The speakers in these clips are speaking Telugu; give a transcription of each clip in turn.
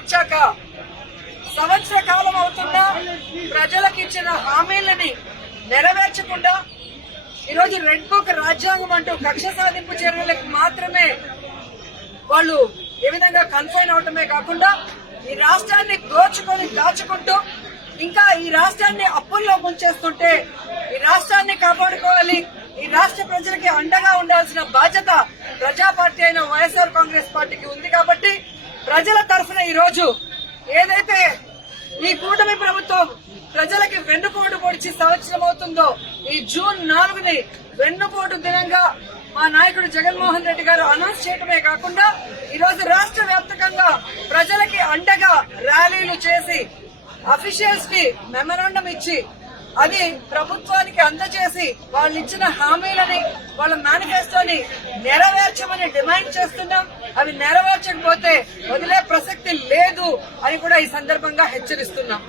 వచ్చాక సంవత్సర కాలం అవుతున్నా ప్రజలకు ఇచ్చిన హామీలని నెరవేర్చకుండా ఈరోజు రెడ్ బుక్ రాజ్యాంగం అంటూ కక్ష సాధింపు చర్యలకు మాత్రమే వాళ్ళు ఏ విధంగా కన్ఫైన్ అవటమే కాకుండా ఈ రాష్ట్రాన్ని దోచుకొని దాచుకుంటూ ఇంకా ఈ రాష్ట్రాన్ని అప్పుల్లో ముంచేస్తుంటే ఈ రాష్ట్రాన్ని కాపాడుకోవాలి, ఈ రాష్ట్ర ప్రజలకి అండగా ఉండాల్సిన బాధ్యత ప్రజా పార్టీ అయిన వైఎస్ఆర్ కాంగ్రెస్ పార్టీకి ఉంది. కాబట్టి ప్రజల తరఫున ఈ రోజు ఏదైతే ఈ కూటమి ప్రభుత్వం ప్రజలకి వెన్నుపోటు పొడిచి సంవత్సరం అవుతుందో ఈ జూన్ 4ని వెన్నుపోటు దినంగా మా నాయకుడు జగన్మోహన్ రెడ్డి గారు అనౌన్స్ చేయడమే కాకుండా ఈ రోజు రాష్ట్ర వ్యాప్తంగా ప్రజలకి అండగా ర్యాలీలు చేసి అఫీషియల్స్ కి మెమరాండం ఇచ్చి అది ప్రభుత్వానికి అందజేసి వాళ్ళు ఇచ్చిన హామీలని వాళ్ళ మేనిఫెస్టోని నెరవేర్చమని డిమాండ్ చేస్తున్నాం. అవి నెరవేర్చకపోతే వదిలే ప్రసక్తి లేదు అని కూడా ఈ సందర్భంగా హెచ్చరిస్తున్నాం.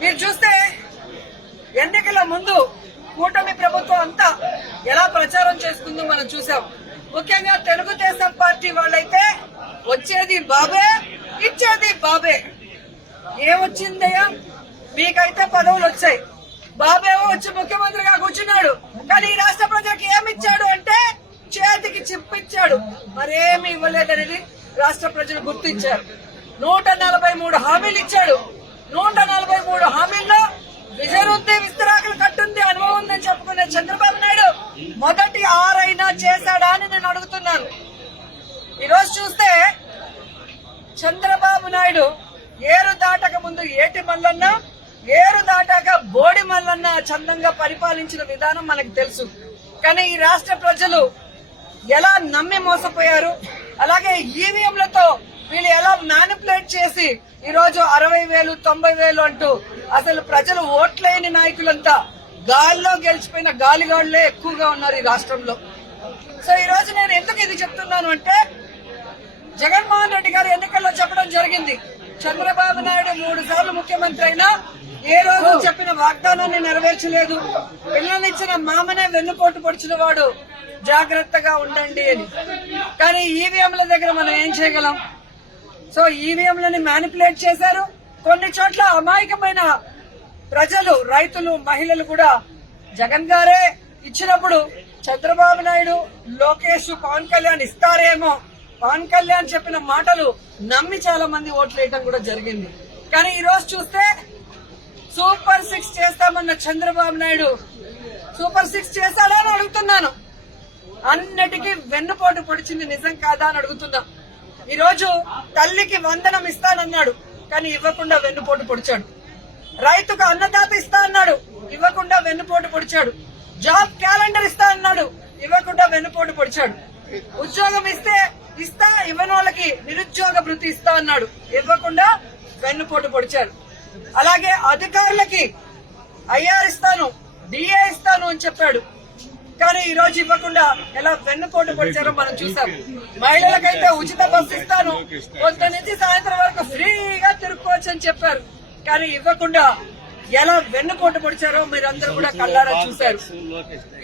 మీరు చూస్తే ఎన్నికల ముందు కూటమి ప్రభుత్వం అంతా ఎలా ప్రచారం చేసుకుందో మనం చూసాం. ముఖ్యంగా తెలుగుదేశం పార్టీ వాళ్ళైతే వచ్చేది బాబే ఇచ్చేది బాబే. ఏమొచ్చిందయ్యా, మీకైతే పదవులు వచ్చాయి, బాబేమో వచ్చి ముఖ్యమంత్రిగా కూర్చున్నాడు, కానీ ఈ రాష్ట్ర ప్రజలకు ఏమిచ్చాడు అంటే చేతికి చిప్పిచ్చాడు, మరేమి ఇవ్వలేదనేది రాష్ట్ర ప్రజలు గుర్తించారు. 143 హామీలు ఇచ్చాడు. 143 హామీల్లో విజయరుద్ది విస్తరాకులు కట్టుంది అనుభవం ఉందని చెప్పుకునే చంద్రబాబు నాయుడు మొదటి 6 అయినా చేశాడా అని నేను అడుగుతున్నాను. ఈరోజు చూస్తే చంద్రబాబు నాయుడు ఏరు దాటక ముందు ఏటి మల్లన్న, ఏరు దాటాక బోడి మల్లన్న చందంగా పరిపాలించిన విధానం మనకు తెలుసు. కానీ ఈ రాష్ట్ర ప్రజలు ఎలా నమ్మి మోసపోయారు, అలాగే ఈవీఎంలతో వీళ్ళు ఎలా మ్యానిపులేట్ చేసి ఈ రోజు 60,000 90,000 అంటూ అసలు ప్రజలు ఓట్లేని నాయకులంతా గాల్లో గెలిచిపోయిన గాలిగాళ్లే ఎక్కువగా ఉన్నారు ఈ రాష్ట్రంలో. సో ఈ రోజు నేను ఎందుకు ఇది చెప్తున్నాను అంటే జగన్మోహన్ రెడ్డి గారు ఎన్నికల్లో చెప్పడం జరిగింది, చంద్రబాబు నాయుడు 3 సార్లు ముఖ్యమంత్రి అయినా ఏ రోజు చెప్పిన వాగ్దానాన్ని నెరవేర్చలేదు, పిల్లలిచ్చిన మామనే వెన్నుపోటు పొడిచిన వాడు, జాగ్రత్తగా ఉండండి అని. కానీ ఈవీఎంల దగ్గర మనం ఏం చేయగలం? సో ఈవీఎంలని మ్యానిపులేట్ చేశారు. కొన్ని చోట్ల అమాయకమైన ప్రజలు, రైతులు, మహిళలు కూడా జగన్ గారే ఇచ్చినప్పుడు చంద్రబాబు నాయుడు, లోకేష్, పవన్ కళ్యాణ్ ఇస్తారేమో, పవన్ కళ్యాణ్ చెప్పిన మాటలు నమ్మి చాలా మంది ఓట్లు వేయడం కూడా జరిగింది. కానీ ఈ రోజు చూస్తే సూపర్ 6 చేస్తామన్న చంద్రబాబు నాయుడు సూపర్ 6 చేశాడా అని అడుగుతున్నాను. అన్నిటికీ వెన్నుపోటు పొడిచింది నిజం కాదా అని అడుగుతున్నాం. ఈ రోజు తల్లికి వందనం ఇస్తానన్నాడు, కానీ ఇవ్వకుండా వెన్నుపోటు పొడిచాడు. రైతుకు అన్నదాత ఇస్తా అన్నాడు, ఇవ్వకుండా వెన్నుపోటు పొడిచాడు. జాబ్ క్యాలెండర్ ఇస్తా అన్నాడు, ఇవ్వకుండా వెన్నుపోటు పొడిచాడు. ఉద్యోగం ఇస్తా ఇవ్వని వాళ్ళకి నిరుద్యోగ భృతి ఇస్తా అన్నాడు, ఇవ్వకుండా వెన్నుపోటు పొడిచాడు. అలాగే అధికారులకి ఐఆర్ ఇస్తాను, డిఏ ఇస్తాను అని చెప్పాడు, కానీ ఈ రోజు ఇవ్వకుండా ఎలా వెన్నుపోటు పొడిచారో మనం చూసాం. మహిళలకైతే ఉచిత బస్సు ఇస్తాను, పొద్దు నుంచి సాయంత్రం వరకు ఫ్రీగా తిరుక్కోవచ్చు అని చెప్పారు, కానీ ఇవ్వకుండా ఎలా వెన్నుపోటు పొడిచారో మీరందరూ కూడా కళ్ళారా చూశారు.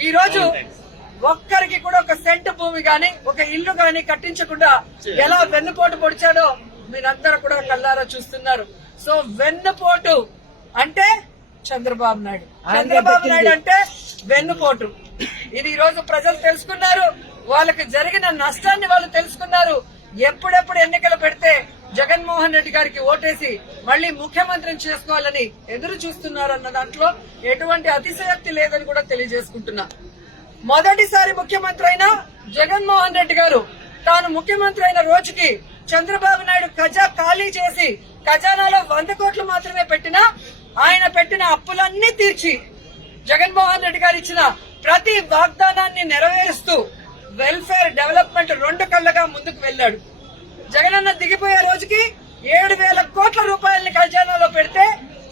ఈ రోజు ఒక్కరికి కూడా ఒక సెంటు భూమి గాని, ఒక ఇల్లు గాని కట్టించకుండా ఎలా వెన్నుపోటు పొడిచాడో మీరందరూ కూడా కళ్ళారా చూస్తున్నారు. సో వెన్నుపోటు అంటే చంద్రబాబు నాయుడు, చంద్రబాబు నాయుడు అంటే వెన్నుపోటు. ఇది ఈ రోజు ప్రజలు తెలుసుకున్నారు, వాళ్ళకి జరిగిన నష్టాన్ని వాళ్ళు తెలుసుకున్నారు. ఎప్పుడెప్పుడు ఎన్నికలు పెడితే జగన్మోహన్ రెడ్డి గారికి ఓటేసి మళ్లీ ముఖ్యమంత్రిని చేసుకోవాలని ఎదురు చూస్తున్నారు అన్న దాంట్లో ఎటువంటి అతిశయోక్తి లేదని కూడా తెలియజేసుకుంటున్నా. మొదటిసారి ముఖ్యమంత్రి అయిన జగన్మోహన్ రెడ్డి గారు తాను ముఖ్యమంత్రి అయిన రోజుకి చంద్రబాబు నాయుడు ఖజా ఖాళీ చేసి ఖజానాలో 100 కోట్లు మాత్రమే పెట్టినా ఆయన పెట్టిన అప్పులన్నీ తీర్చి జగన్మోహన్ రెడ్డి గారు ఇచ్చిన ప్రతి వాగ్దానాన్ని నెరవేరుస్తూ వెల్ఫేర్ డెవలప్మెంట్ 2 కళ్ళగా ముందుకు వెళ్లాడు. జగనన్న దిగిపోయే రోజుకి 7,000 కోట్ల రూపాయలని ఖజానాలో పెడితే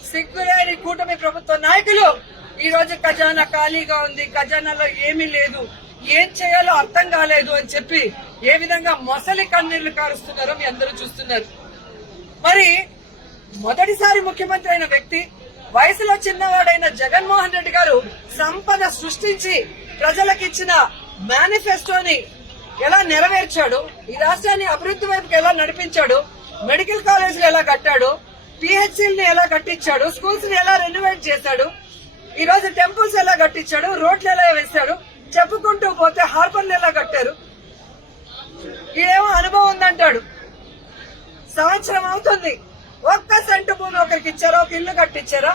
సిగ్గులేని కూటమి ప్రభుత్వ నాయకులు ఈ రోజు ఖజానా ఖాళీగా ఉంది, ఖజానాలో ఏమీ లేదు, ఏం చేయాలో అర్థం కాలేదు అని చెప్పి ఏ విధంగా మొసలి కన్నీళ్లు కారుస్తున్నారో మీ అందరూ చూస్తున్నారు. మరి మొదటిసారి ముఖ్యమంత్రి అయిన వ్యక్తి, వయసులో చిన్నవాడైన జగన్మోహన్ రెడ్డి గారు సంపద సృష్టించి ప్రజలకిచ్చిన మేనిఫెస్టోని ఎలా నెరవేర్చాడు, ఈ రాష్ట్రాన్ని అభివృద్ధి వైపుకి ఎలా నడిపించాడు, మెడికల్ కాలేజీలు ఎలా కట్టాడు, పిహెచ్సిల్ని ఎలా కట్టించాడు, స్కూల్స్ ని ఎలా రెనోవేట్ చేశాడు, ఈ రోజు టెంపుల్స్ ఎలా కట్టించాడు, రోడ్లు ఎలా వేశాడు, చెప్పుకుంటూ పోతే హార్బర్లు ఎలా కట్టారు. ఈడేమో అనుభవం ఉందంటాడు. సంవత్సరం అవుతుంది, ఒక్క సెంటు భూమి ఒకరికి ఇచ్చారా, ఒక ఇల్లు కట్టించారా?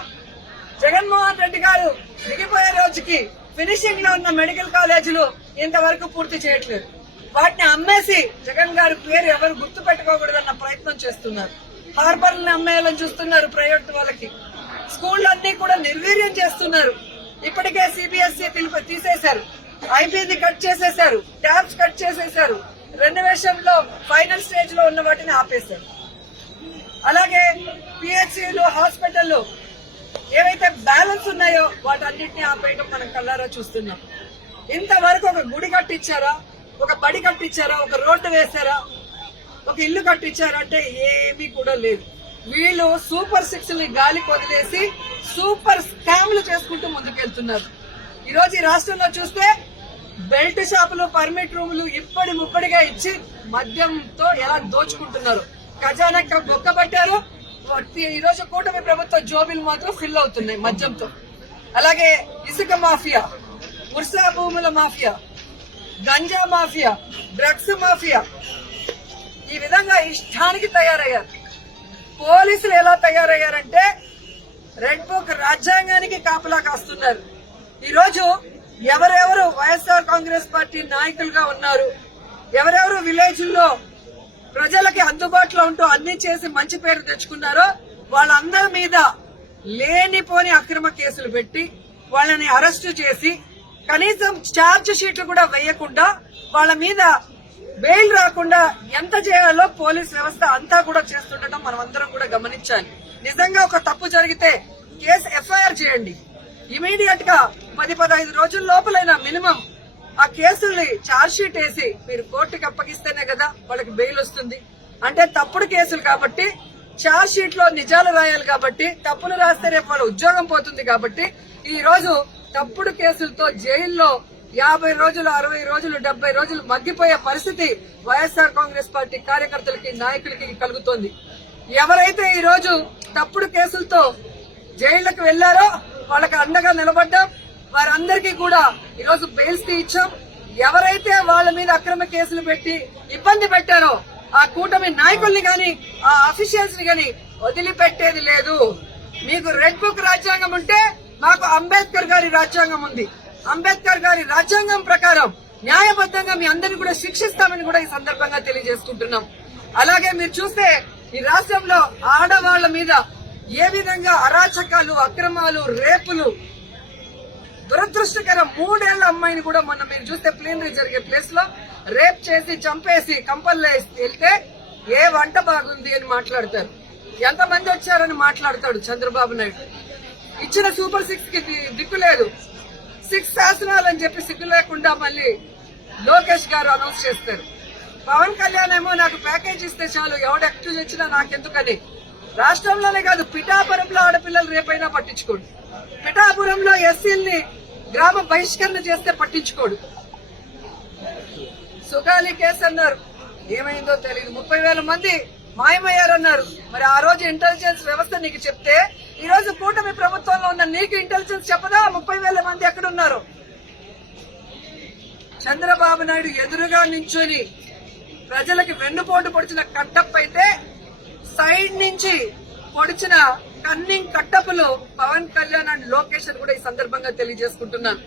జగన్మోహన్ రెడ్డి గారు దిగిపోయే రోజుకి ఫినిషింగ్ లో ఉన్న మెడికల్ కాలేజీలు ఇంతవరకు పూర్తి చేయట్లేదు. వాటిని అమ్మేసి జగన్ గారి పేరు ఎవరు గుర్తు పెట్టుకోకూడదన్న ప్రయత్నం చేస్తున్నారు. హార్బర్లను అమ్మేయాలని చూస్తున్నారు ప్రైవేట్ వాళ్ళకి. స్కూళ్ళన్నీ కూడా నిర్వీర్యం చేస్తున్నారు. ఇప్పటికే సిబిఎస్ఈ తీసేశారు, ఐబీని కట్ చేసేశారు, ట్యాబ్స్ కట్ చేసేశారు, రెనోవేషన్ లో ఫైనల్ స్టేజ్ లో ఉన్న వాటిని ఆపేశారు. అలాగే పిహెచ్సిలు, హాస్పిటల్ ఏవైతే బ్యాలెన్స్ ఉన్నాయో వాటన్నిటిని ఆపేయడం మనం కళ్ళారా చూస్తున్నాం. ఇంతవరకు ఒక గుడి కట్టించారా, ఒక బడి కట్టించారా, ఒక రోడ్డు వేశారా, ఒక ఇల్లు కట్టించారా అంటే ఏమీ కూడా లేదు. వీళ్ళు సూపర్ 6 ని గాలికి వదిలేసి సూపర్ స్కామ్లు చేసుకుంటూ ముందుకెళ్తున్నారు. ఈ రోజు ఈ రాష్ట్రంలో చూస్తే బెల్ట్ షాపులు, పర్మిట్ రూములు ఇప్పటి ముప్పడిగా ఇచ్చి మద్యంతో ఎలా దోచుకుంటున్నారు. ఖజానా బొక్కబట్టారు. ఈ రోజు కూటమి ప్రభుత్వ జోబీలు మాత్రం ఫిల్ అవుతున్నాయి మద్యంతో. అలాగే ఇసుక మాఫియా, ఉర్సా భూముల mafia, ganja mafia, drugs mafia, ఈ విధంగా ఇష్టానికి తయారయ్యారు. పోలీసులు ఎలా తయారయ్యారంటే రెడ్ బుక్ రాజ్యాంగానికి కాపలా కాస్తున్నారు. ఈ రోజు ఎవరెవరు వైఎస్ఆర్ కాంగ్రెస్ పార్టీ నాయకులుగా ఉన్నారు, ఎవరెవరు విలేజ్ల్లో ప్రజలకి అందుబాటులో ఉంటూ అన్ని చేసి మంచి పేరు తెచ్చుకున్నారో వాళ్ళందరి మీద లేనిపోని అక్రమ కేసులు పెట్టి వాళ్ళని అరెస్టు చేసి కనీసం ఛార్జ్ షీట్లు కూడా వేయకుండా వాళ్ళ మీద బెయిల్ రాకుండా ఎంత చేయాలో పోలీస్ వ్యవస్థ అంతా కూడా చేస్తుండటం మనం అందరం కూడా గమనించాలి. నిజంగా ఒక తప్పు జరిగితే కేసు ఎఫ్ఐఆర్ చేయండి. ఇమీడియట్ గా 10-15 రోజుల లోపలైనా మినిమం ఆ కేసుల్ని ఛార్జ్ షీట్ వేసి మీరు కోర్టుకి అప్పగిస్తేనే కదా వాళ్ళకి బెయిల్ వస్తుంది. అంటే తప్పుడు కేసులు కాబట్టి ఛార్జ్ షీట్ లో నిజాలు రాయాలి కాబట్టి, తప్పులు రాస్తే రేపు వాళ్ళ ఉద్యోగం పోతుంది కాబట్టి ఈ రోజు తప్పుడు కేసులతో జైల్లో 50 రోజులు, 60 రోజులు, 70 రోజులు మగ్గిపోయే పరిస్థితి వైఎస్ఆర్ కాంగ్రెస్ పార్టీ కార్యకర్తలకి, నాయకులకి కలుగుతోంది. ఎవరైతే ఈ రోజు తప్పుడు కేసులతో జైళ్లకు వెళ్లారో వాళ్ళకి అండగా నిలబడ్డాం. వారందరికీ కూడా ఈ రోజు బెయిల్స్ ఇచ్చాం. ఎవరైతే వాళ్ళ మీద అక్రమ కేసులు పెట్టి ఇబ్బంది పెట్టారో ఆ కూటమి నాయకుల్ని గాని, ఆ అఫీషియల్స్ ని గాని వదిలిపెట్టేది లేదు. మీకు రెడ్ బుక్ రాజ్యాంగం ఉంటే మాకు అంబేద్కర్ గారి రాజ్యాంగం ఉంది. అంబేద్కర్ గారి రాజ్యాంగం ప్రకారం న్యాయబద్ధంగా మీ అందరినీ కూడా శిక్షిస్తామని కూడా ఈ సందర్భంగా తెలియజేసుకుంటున్నాం. అలాగే మీరు చూస్తే ఈ రాష్ట్రంలో ఆడవాళ్ల మీద ఏ విధంగా అరాచకాలు, అక్రమాలు, రేపులు, దురదృష్టకరం 3 ఏళ్ల అమ్మాయిని కూడా మొన్న మీరు చూస్తే ప్లీనరీ జరిగే ప్లేస్ లో రేప్ చేసి చంపేసి కంపల్లో వెళ్తే ఏ వంట బాగుంది అని మాట్లాడతారు, ఎంతమంది వచ్చారని మాట్లాడతాడు చంద్రబాబు నాయుడు. ఇచ్చిన సూపర్ 6 కి దిక్కు లేదు. 6 శాసనాలని చెప్పి సిగ్గు లేకుండా మళ్ళీ లోకేష్ గారు అనౌన్స్ చేస్తారు. పవన్ కళ్యాణ్ ఏమో నాకు ప్యాకేజ్ ఇస్తే చాలు, ఎవడు ఎక్స్క్యూజ్ ఇచ్చినా నాకెందుకని. రాష్ట్రంలోనే కాదు పిఠాపురంలో ఆడపిల్లలు రేపైనా పట్టించుకోడు. పిఠాపురంలో ఎస్సీల్ని గ్రామ బహిష్కరణ చేస్తే పట్టించుకోడు. సుగాలి కేసు అన్నారు, ఏమైందో తెలియదు. 30,000 మంది మాయమయ్యారన్నారు. మరి ఆ రోజు ఇంటెలిజెన్స్ వ్యవస్థ నీకు చెప్తే ఈ రోజు కూటమి ప్రభుత్వంలో ఉన్న నీకు ఇంటెలిజెన్స్ చెప్పదా 30,000 మంది ఎక్కడున్నారు? చంద్రబాబు నాయుడు ఎదురుగా నించుని ప్రజలకి వెన్నుపోటు పొడిచిన కట్టప్ అయితే సైడ్ నుంచి పొడిచిన కన్నింగ్ కట్టపులు పవన్ కళ్యాణ్ అండ్ లోకేష్ కూడా ఈ సందర్భంగా తెలియజేసుకుంటున్నాను.